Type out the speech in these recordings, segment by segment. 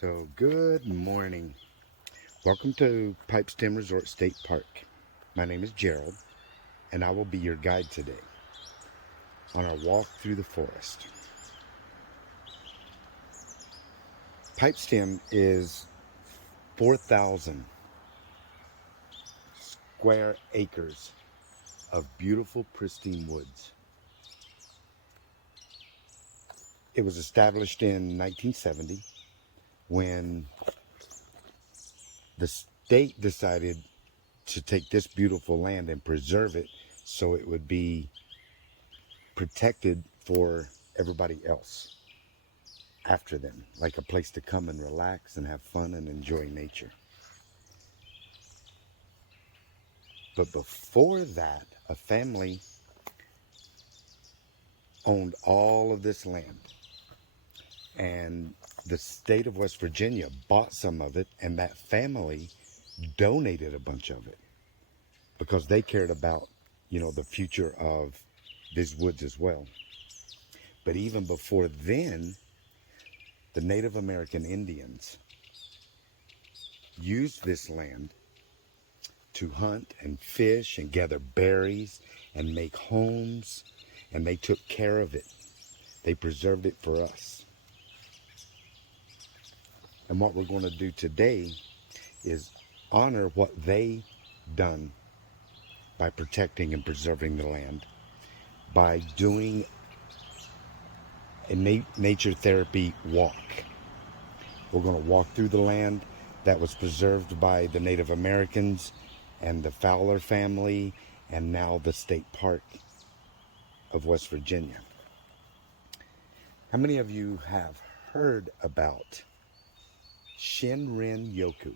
So, good morning. Welcome to Pipestem Resort State Park. My name is Gerald, and I will be your guide today on our walk through the forest. Pipestem is 4,000 square acres of beautiful, pristine woods. It was established in 1970 when the state decided to take this beautiful land and preserve it so it would be protected for everybody else after them, like a place to come and relax and have fun and enjoy nature. But before that, a family owned all of this land, and the state of West Virginia bought some of it, and that family donated a bunch of it because they cared about, the future of these woods as well. But even before then, the Native American Indians used this land to hunt and fish and gather berries and make homes, and they took care of it. They preserved it for us. And what we're going to do today is honor what they done by protecting and preserving the land, by doing a nature therapy walk. We're going to walk through the land that was preserved by the Native Americans and the Fowler family, and now the State Park of West Virginia. How many of you have heard about Shinrin-yoku?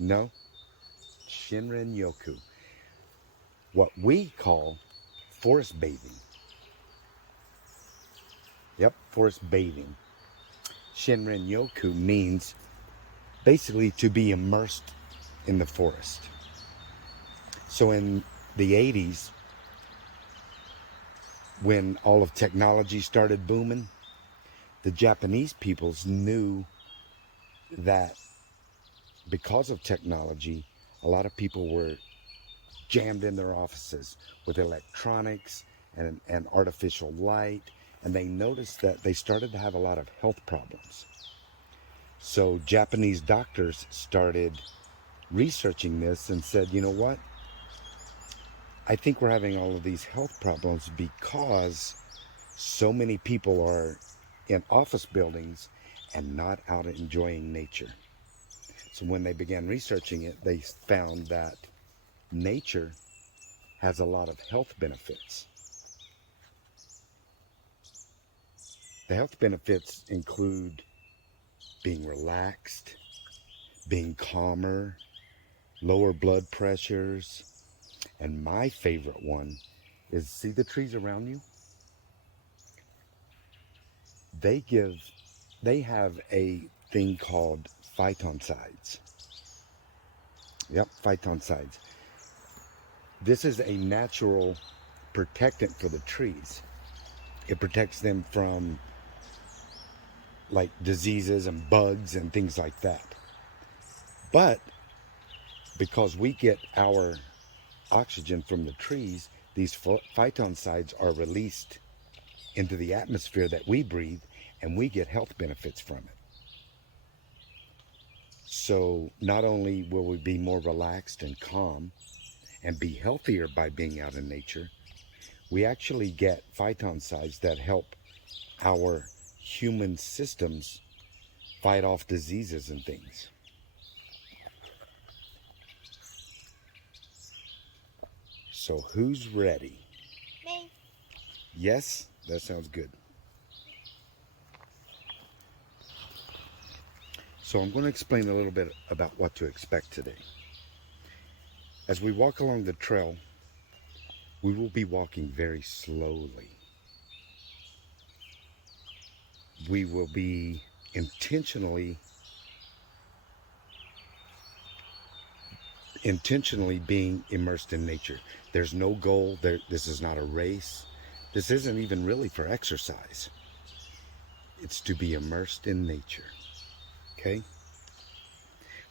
No? Shinrin-yoku. What we call forest bathing. Yep, forest bathing. Shinrin-yoku means basically to be immersed in the forest. So in the 80s, when all of technology started booming, the Japanese peoples knew that because of technology, a lot of people were jammed in their offices with electronics and artificial light, and they noticed that they started to have a lot of health problems. So Japanese doctors started researching this and said, you know what? I think we're having all of these health problems because so many people are in office buildings and not out enjoying nature. So when they began researching it, they found that nature has a lot of health benefits. The health benefits include being relaxed, being calmer, lower blood pressures, and my favorite one is, see the trees around you? They have a thing called phytoncides. Yep, phytoncides. This is a natural protectant for the trees. It protects them from like diseases and bugs and things like that. But because we get our oxygen from the trees, these phytoncides are released into the atmosphere that we breathe, and we get health benefits from it. So not only will we be more relaxed and calm and be healthier by being out in nature, we actually get phytoncides that help our human systems fight off diseases and things. So who's ready? Me. Yes? That sounds good. So I'm going to explain a little bit about what to expect today. As we walk along the trail, we will be walking very slowly. We will be intentionally being immersed in nature. There's no goal. This is not a race. This isn't even really for exercise. It's to be immersed in nature. okay?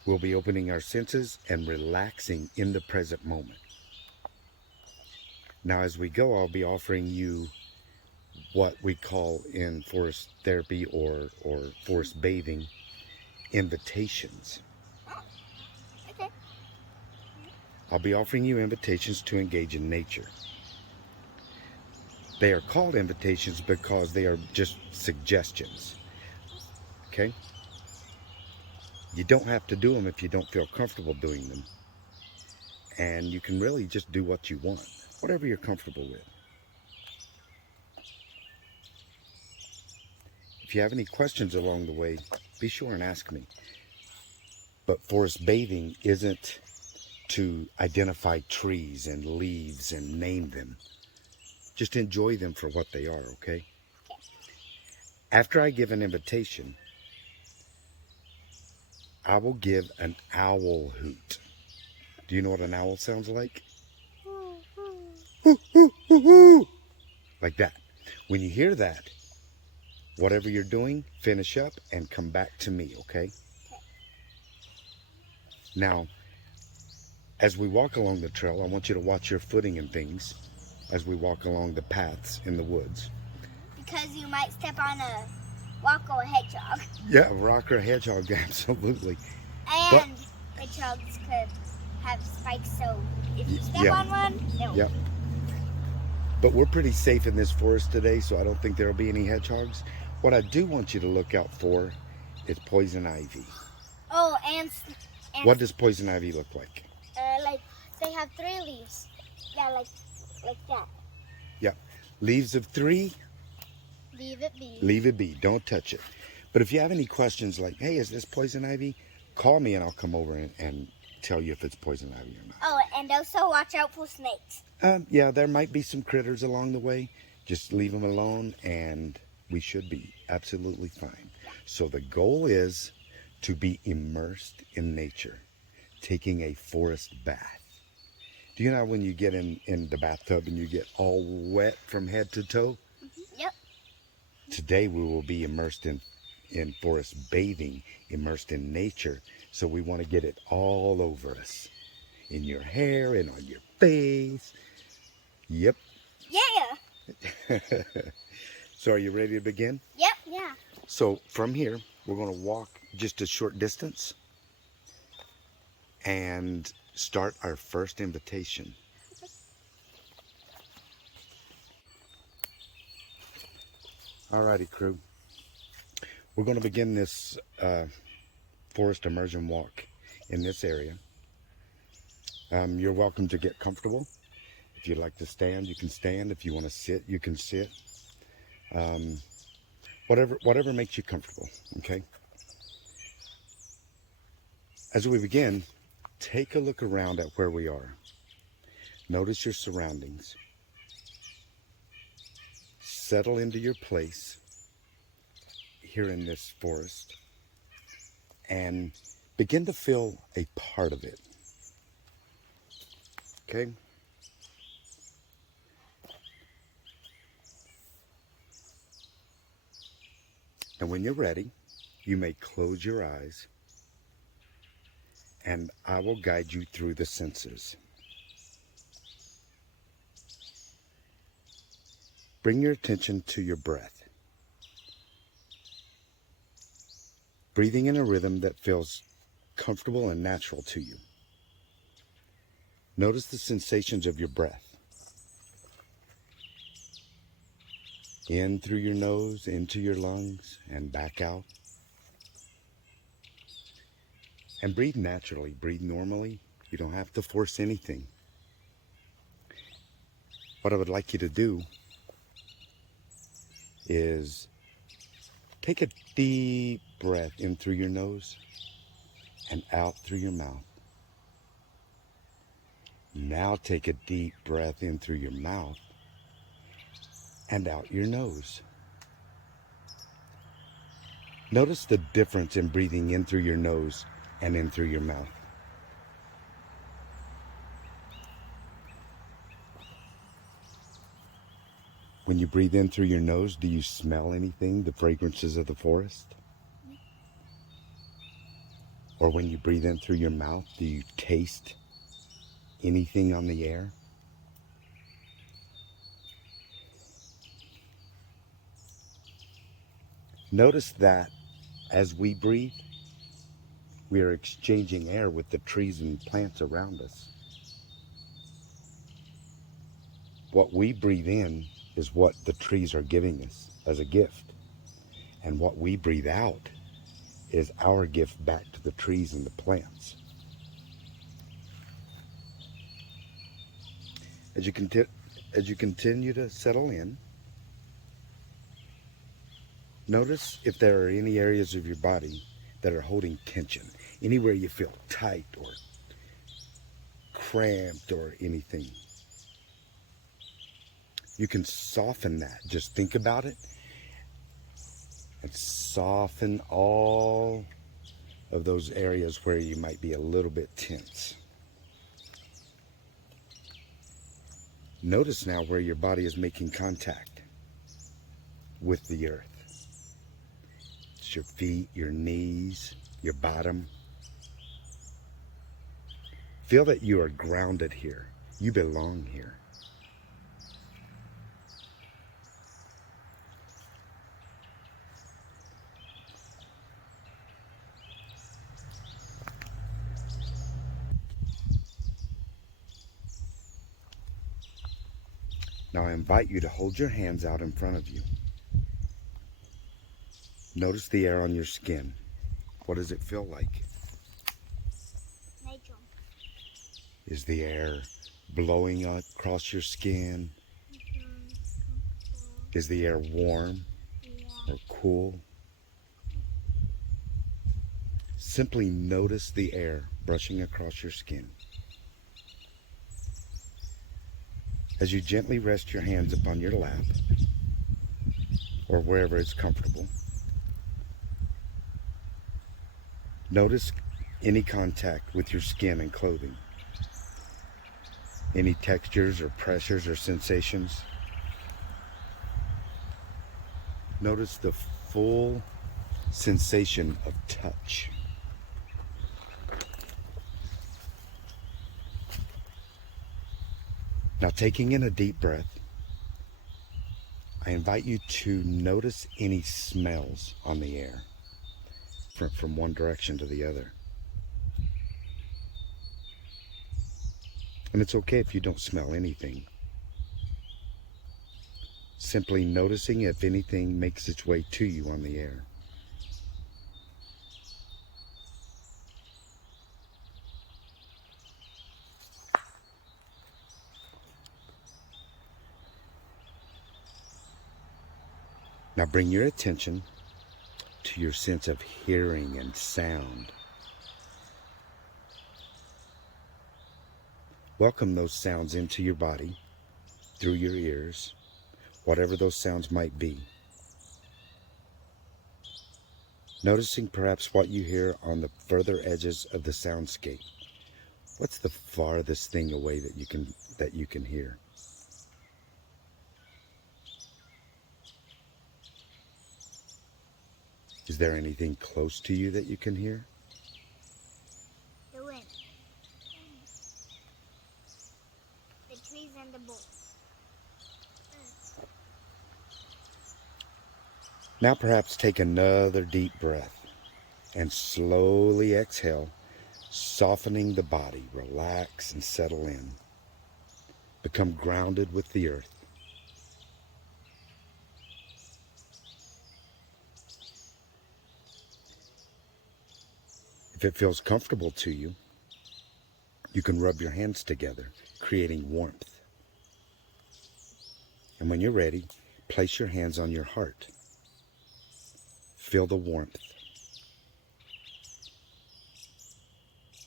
We'll be opening our senses and relaxing in the present moment. Now, as we go, I'll be offering you what we call in forest therapy or forest bathing invitations. Okay. I'll be offering you invitations to engage in nature. They are called invitations because they are just suggestions. Okay? You don't have to do them if you don't feel comfortable doing them. And you can really just do what you want, whatever you're comfortable with. If you have any questions along the way, be sure and ask me. But forest bathing isn't to identify trees and leaves and name them. Just enjoy them for what they are, okay? After I give an invitation, I will give an owl hoot. Do you know what an owl sounds like? Hoo, hoo, hoo, hoo. Like that. When you hear that, whatever you're doing, finish up and come back to me, okay? Now, as we walk along the trail, I want you to watch your footing and things as we walk along the paths in the woods. Because you might step on a rock or a hedgehog. Yeah, a rock or a hedgehog, absolutely. And hedgehogs could have spikes, so if you step on one, they'll... Yep. But we're pretty safe in this forest today, so I don't think there'll be any hedgehogs. What I do want you to look out for is poison ivy. Oh, and what does poison ivy look like? Like they have 3 leaves. Yeah, like that. Yeah. Leaves of 3. Leave it be. Leave it be. Don't touch it. But if you have any questions like, hey, is this poison ivy? Call me and I'll come over and tell you if it's poison ivy or not. Oh, and also watch out for snakes. Yeah, there might be some critters along the way. Just leave them alone and we should be absolutely fine. So the goal is to be immersed in nature, taking a forest bath. Do you know when you get in the bathtub and you get all wet from head to toe? Mm-hmm. Yep. Today we will be immersed in forest bathing, immersed in nature. So we want to get it all over us. In your hair and on your face. Yep. Yeah. So are you ready to begin? Yep. Yeah. So from here, we're going to walk just a short distance and start our first invitation. Alrighty, crew. We're going to begin this forest immersion walk in this area. You're welcome to get comfortable. If you'd like to stand, you can stand. If you want to sit, you can sit. Whatever makes you comfortable, okay? As we begin, take a look around at where we are. Notice your surroundings. Settle into your place here in this forest and begin to feel a part of it. Okay? And when you're ready, you may close your eyes and I will guide you through the senses. Bring your attention to your breath. Breathing in a rhythm that feels comfortable and natural to you. Notice the sensations of your breath. In through your nose, into your lungs, and back out. And breathe naturally, breathe normally. You don't have to force anything. What I would like you to do is take a deep breath in through your nose and out through your mouth. Now take a deep breath in through your mouth and out your nose. Notice the difference in breathing in through your nose and in through your mouth. When you breathe in through your nose, do you smell anything, the fragrances of the forest? Or when you breathe in through your mouth, do you taste anything on the air? Notice that as we breathe, we are exchanging air with the trees and plants around us. What we breathe in is what the trees are giving us as a gift. And what we breathe out is our gift back to the trees and the plants. As you continue to settle in, notice if there are any areas of your body that are holding tension, anywhere you feel tight or cramped or anything. You can soften that. Just think about it and soften all of those areas where you might be a little bit tense. Notice now where your body is making contact with the earth. It's your feet, your knees, your bottom. Feel that you are grounded here. You belong here. Now I invite you to hold your hands out in front of you. Notice the air on your skin. What does it feel like? Neutral. Is the air blowing across your skin? Is the air warm or cool? Simply notice the air brushing across your skin. As you gently rest your hands upon your lap or wherever it's comfortable, notice any contact with your skin and clothing, any textures or pressures or sensations. Notice the full sensation of touch. Now, taking in a deep breath, I invite you to notice any smells on the air from one direction to the other. And it's okay if you don't smell anything. Simply noticing if anything makes its way to you on the air. Now bring your attention to your sense of hearing and sound. Welcome those sounds into your body through your ears, whatever those sounds might be. Noticing perhaps what you hear on the further edges of the soundscape. What's the farthest thing away that you can hear? Is there anything close to you that you can hear? The wind. The trees and the boat. Now perhaps take another deep breath and slowly exhale, softening the body. Relax and settle in. Become grounded with the earth. If it feels comfortable to you, you can rub your hands together, creating warmth. And when you're ready, place your hands on your heart. Feel the warmth.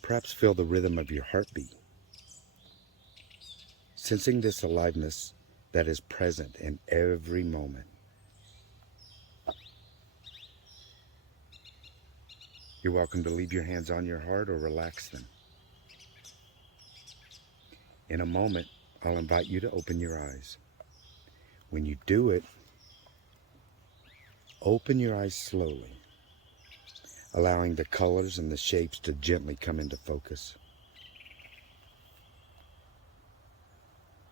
Perhaps feel the rhythm of your heartbeat. Sensing this aliveness that is present in every moment. You're welcome to leave your hands on your heart or relax them. In a moment, I'll invite you to open your eyes. When you do it, open your eyes slowly. allowing the colors and the shapes to gently come into focus.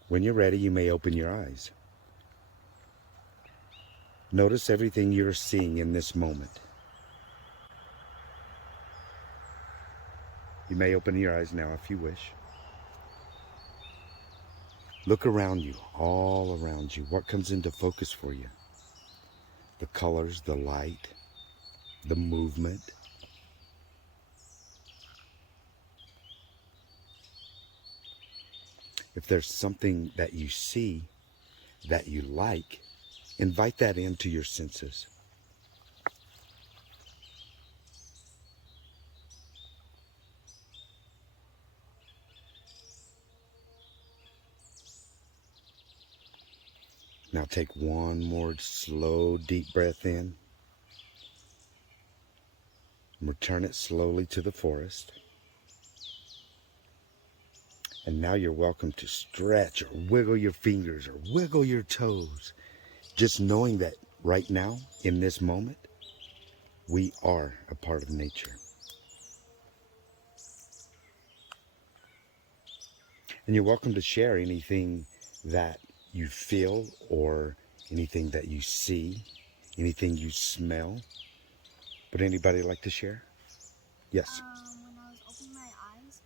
When you're ready, you may open your eyes. Notice everything you're seeing in this moment. You may open your eyes now if you wish. Look around you, all around you. What comes into focus for you? The colors, the light, the movement. If there's something that you see that you like, invite that into your senses. Now take one more slow, deep breath in. Return it slowly to the forest. And now you're welcome to stretch or wiggle your fingers or wiggle your toes. Just knowing that right now, in this moment, we are a part of nature. And you're welcome to share anything that you feel or anything that you see, anything you smell. Would anybody like to share? Yes. When I was opening my eyes,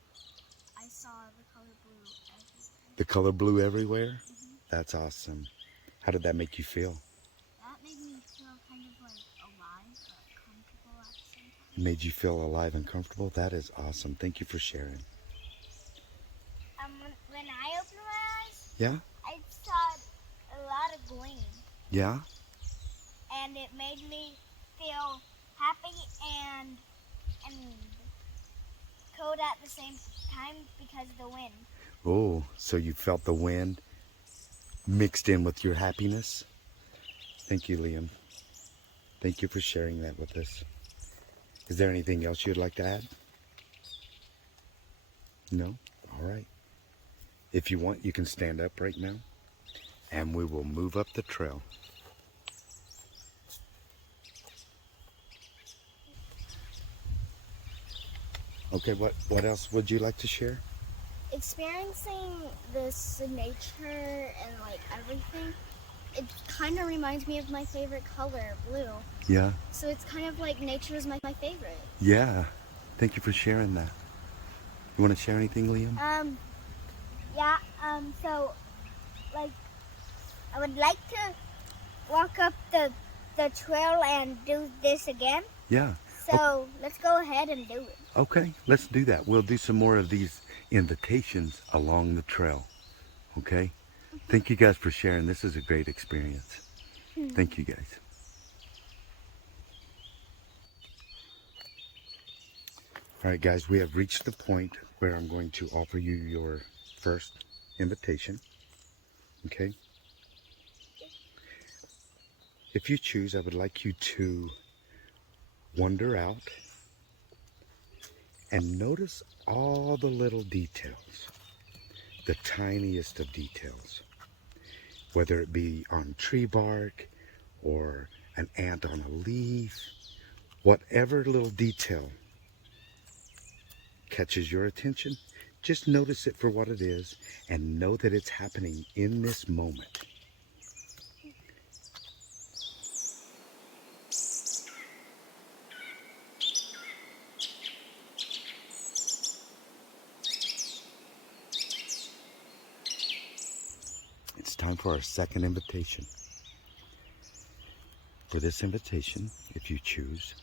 I saw the color blue everywhere. The color blue everywhere? Mm-hmm. That's awesome. How did that make you feel? That made me feel kind of like alive, but comfortable at the same time. It made you feel alive and comfortable? That is awesome. Thank you for sharing. When I opened my eyes, Yeah? I saw a lot of green. Yeah? And it made me feel happy and cold at the same time because of the wind. Oh, so you felt the wind mixed in with your happiness? Thank you, Liam. Thank you for sharing that with us. Is there anything else you'd like to add? No? All right. If you want, you can stand up right now, and we will move up the trail. Okay, what else would you like to share? Experiencing this nature and like everything, it kind of reminds me of my favorite color, blue. Yeah. So it's kind of like nature is my favorite. Yeah. Thank you for sharing that. You want to share anything, Liam? Yeah, so, like, I would like to walk up the trail and do this again. Yeah. So, let's go ahead and do it. Okay, let's do that. We'll do some more of these invitations along the trail. Okay? Thank you guys for sharing. This is a great experience. Thank you guys. All right, guys, we have reached the point where I'm going to offer you your first invitation. Okay? If you choose, I would like you to wander out and notice all the little details, the tiniest of details, whether it be on tree bark or an ant on a leaf, whatever little detail catches your attention, just notice it for what it is and know that it's happening in this moment. It's time for our second invitation. For this invitation, if you choose,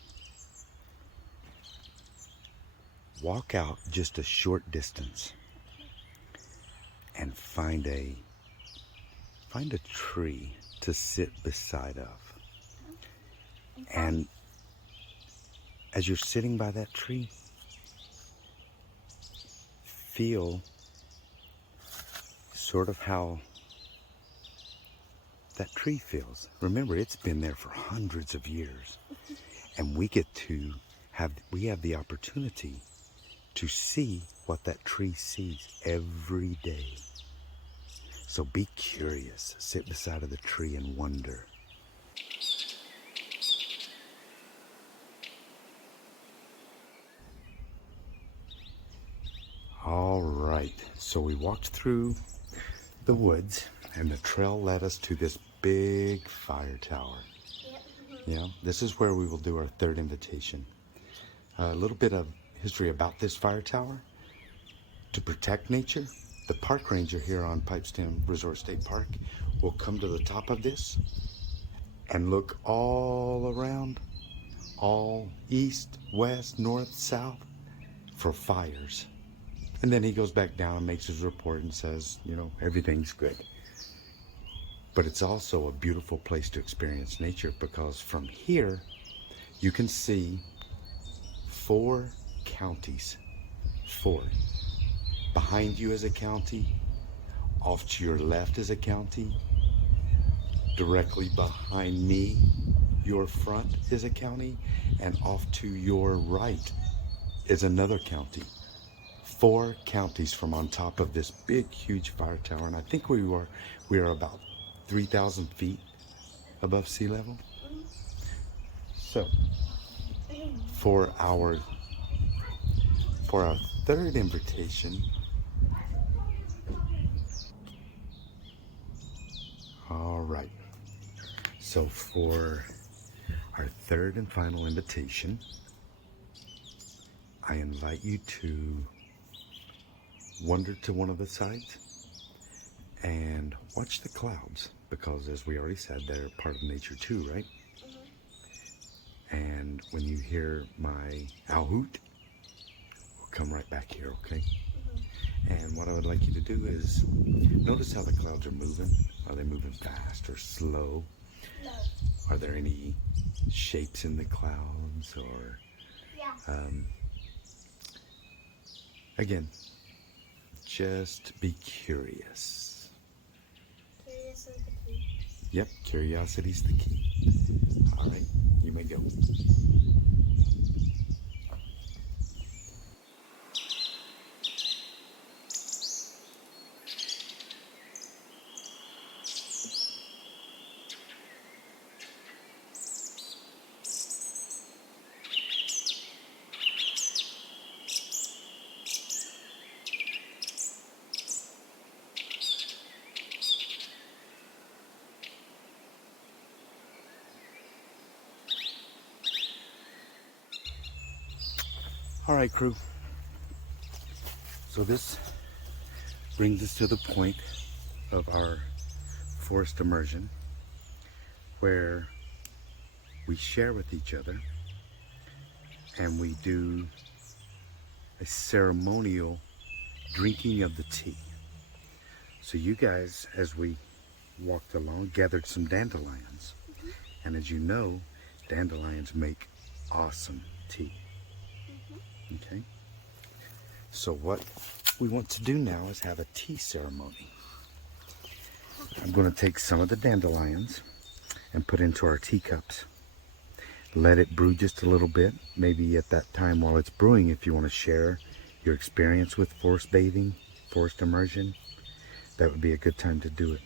walk out just a short distance and find a tree to sit beside of. And as you're sitting by that tree, feel sort of how that tree feels. Remember, it's been there for hundreds of years, and we have the opportunity to see what that tree sees every day. So be curious, sit beside of the tree and wonder. All right, so we walked through the woods and the trail led us to this big fire tower. Yeah, this is where we will do our third invitation. A little bit of history about this fire tower. To protect nature, the park ranger here on Pipestem Resort State Park will come to the top of this and look all around, all east, west, north, south, for fires. And then he goes back down and makes his report and says, you know, everything's good. But it's also a beautiful place to experience nature, because from here you can see 4 counties. 4. Behind you is a county. Off to your left is a county. Directly behind me, your front is a county. And off to your right is another county. 4 counties from on top of this big, huge fire tower. And I think we are about 3,000 feet above sea level. So for our third invitation, all right, so for our third and final invitation, I invite you to wander to one of the sides and watch the clouds, because as we already said, they're part of nature too, right? And when you hear my owl hoot, we'll come right back here, okay? And what I would like you to do is notice how the clouds are moving. Are they moving fast or slow? No. Are there any shapes in the clouds? Or Yeah. Again, just be curious. Curious is the key. Yep, curiosity's the key. All right, you may go. All right, crew. So this brings us to the point of our forest immersion, where we share with each other and we do a ceremonial drinking of the tea. So you guys, as we walked along, gathered some dandelions. And as you know, dandelions make awesome tea. Okay, so what we want to do now is have a tea ceremony. I'm going to take some of the dandelions and put into our teacups. Let it brew just a little bit. Maybe at that time while it's brewing, if you want to share your experience with forest bathing, forest immersion, that would be a good time to do it.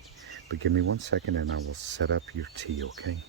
But give me 1 second and I will set up your tea, okay?